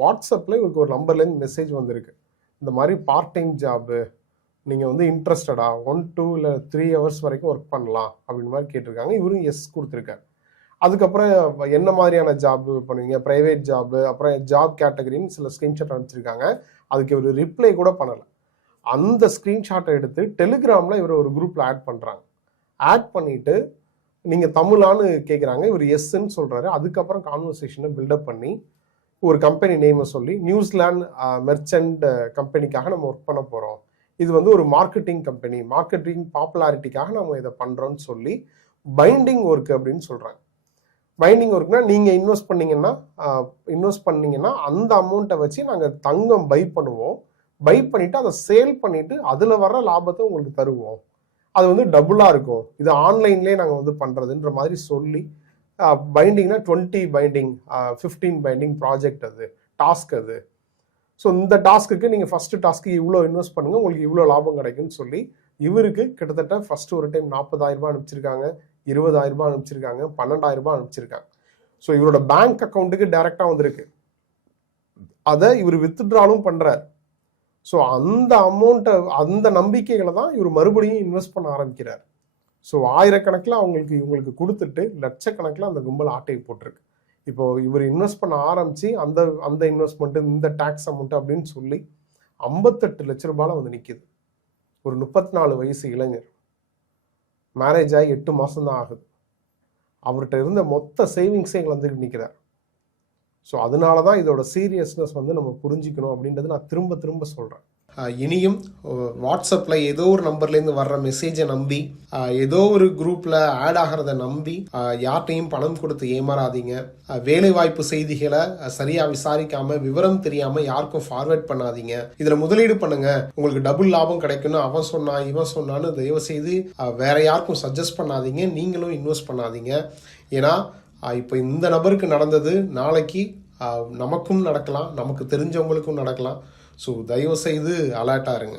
வாட்ஸ்அப்பில் இவருக்கு ஒரு நம்பர்லேருந்து மெசேஜ் வந்திருக்கு. இந்த மாதிரி பார்ட் டைம் ஜாபு, நீங்கள் வந்து இன்ட்ரெஸ்டடா 1, 2 இல்லை 3 ஹவர்ஸ் வரைக்கும் ஒர்க் பண்ணலாம் அப்படின்னு மாதிரி கேட்டிருக்காங்க. இவரும் எஸ் கொடுத்துருக்காரு. அதுக்கப்புறம் என்ன மாதிரியான ஜாப் பண்ணுவீங்க, ப்ரைவேட் ஜாபு, அப்புறம் ஜாப் கேட்டகரின்னு சில ஸ்க்ரீன்ஷாட் அனுப்பிச்சிருக்காங்க. அதுக்கு இவர் ரிப்ளை கூட பண்ணலை. அந்த ஸ்க்ரீன்ஷாட்டை எடுத்து டெலிகிராமில் இவர் ஒரு குரூப்பில் ஆட் பண்ணுறாங்க. ஆட் பண்ணிவிட்டு நீங்கள் தமிழான்னு கேட்குறாங்க. இவர் எஸ்ன்னு சொல்கிறாரு. அதுக்கப்புறம் கான்வர்சேஷனை பில்டப் பண்ணி ஒரு கம்பெனி நேமை சொல்லி நியூசிலாந்து மெர்ச்சன்ட் கம்பெனிக்காக நம்ம ஒர்க் பண்ண போகிறோம், இது வந்து ஒரு மார்க்கெட்டிங் கம்பெனி, மார்க்கெட்டிங் பாப்புலாரிட்டிக்காக நம்ம இதை பண்ணுறோன்னு சொல்லி பைண்டிங் ஒர்க் அப்படின்னு சொல்கிறாங்க. பைண்டிங் ஒர்க்னா நீங்கள் இன்வெஸ்ட் பண்ணீங்கன்னா அந்த அமௌண்ட்டை வச்சு நாங்கள் தங்கம் பை பண்ணுவோம், பை பண்ணிவிட்டு அதை சேல் பண்ணிவிட்டு அதில் வர்ற லாபத்தை உங்களுக்கு தருவோம், அது வந்து டபுளாக இருக்கும், இது ஆன்லைன்லேயே நாங்கள் வந்து பண்ணுறதுன்ற மாதிரி சொல்லி பைண்டிங்னா 20 பைண்டிங் 15 பைண்டிங் ப்ராஜெக்ட், அது டாஸ்க் அது. ஸோ இந்த டாஸ்க்கு நீங்கள் ஃபஸ்ட்டு டாஸ்க்கு இவ்வளோ இன்வெஸ்ட் பண்ணுங்கள், உங்களுக்கு இவ்வளோ லாபம் கிடைக்குன்னு சொல்லி இவருக்கு கிட்டத்தட்ட ஃபஸ்ட்டு ஒரு டைம் 40,000 ரூபாய் அனுப்பிச்சிருக்காங்க, 20,000 ரூபாய் அனுப்பிச்சிருக்காங்க, 12,000 ரூபாய் அனுப்பிச்சிருக்காங்க. ஸோ இவரோட பேங்க் அக்கௌண்ட்டுக்கு டைரெக்டாக வந்திருக்கு. அதை இவர் வித்ட்ராலும் பண்ணுறார். ஸோ அந்த அமௌண்ட்டை, அந்த நம்பிக்கைகளை தான் இவர் மறுபடியும் இன்வெஸ்ட் பண்ண ஆரம்பிக்கிறார். ஸோ ஆயிரக்கணக்கில் இவங்களுக்கு கொடுத்துட்டு லட்சக்கணக்கில் அந்த கும்பல் ஆட்டையை போட்டிருக்கு. இப்போ இவர் இன்வெஸ்ட் பண்ண ஆரம்பிச்சு அந்த இன்வெஸ்ட்மெண்ட்டு, இந்த டேக்ஸ் அமௌண்ட்டு அப்படின்னு சொல்லி 58 லட்ச ரூபாயில் வந்து நிற்கிது. ஒரு 34 வயசு இளைஞர், மேரேஜ் ஆகி 8 மாதம் தான் ஆகுது. அவர்கிட்ட இருந்த மொத்த சேவிங்ஸே வந்துட்டு நிற்கிறார். ஸோ அதனால தான் இதோட சீரியஸ்னஸ் வந்து நம்ம புரிஞ்சிக்கணும் அப்படின்றது நான் திரும்ப திரும்ப சொல்கிறேன். இனியும் வாட்ஸ்அப்பில் ஏதோ ஒரு நம்பர்லேருந்து வர்ற மெசேஜை நம்பி, ஏதோ ஒரு குரூப்பில் ஆட் ஆகிறத நம்பி யார்கிட்டையும் பணம் கொடுத்து ஏமாறாதீங்க. வேலைவாய்ப்பு செய்திகளை சரியாக விசாரிக்காமல், விவரம் தெரியாமல் யாருக்கும் ஃபார்வேர்ட் பண்ணாதீங்க. இதில் முதலீடு பண்ணுங்க, உங்களுக்கு டபுள் லாபம் கிடைக்குன்னு அவன் சொன்னா இவன் சொன்னான்னு தயவு செய்து வேற யாருக்கும் சஜஸ்ட் பண்ணாதீங்க. நீங்களும் இன்வெஸ்ட் பண்ணாதீங்க. ஏன்னா இப்போ இந்த நபருக்கு நடந்தது நாளைக்கு நமக்கும் நடக்கலாம், நமக்கு தெரிஞ்சவங்களுக்கும் நடக்கலாம். ஸோ தயவு செய்து அலர்ட்டாக இருங்க.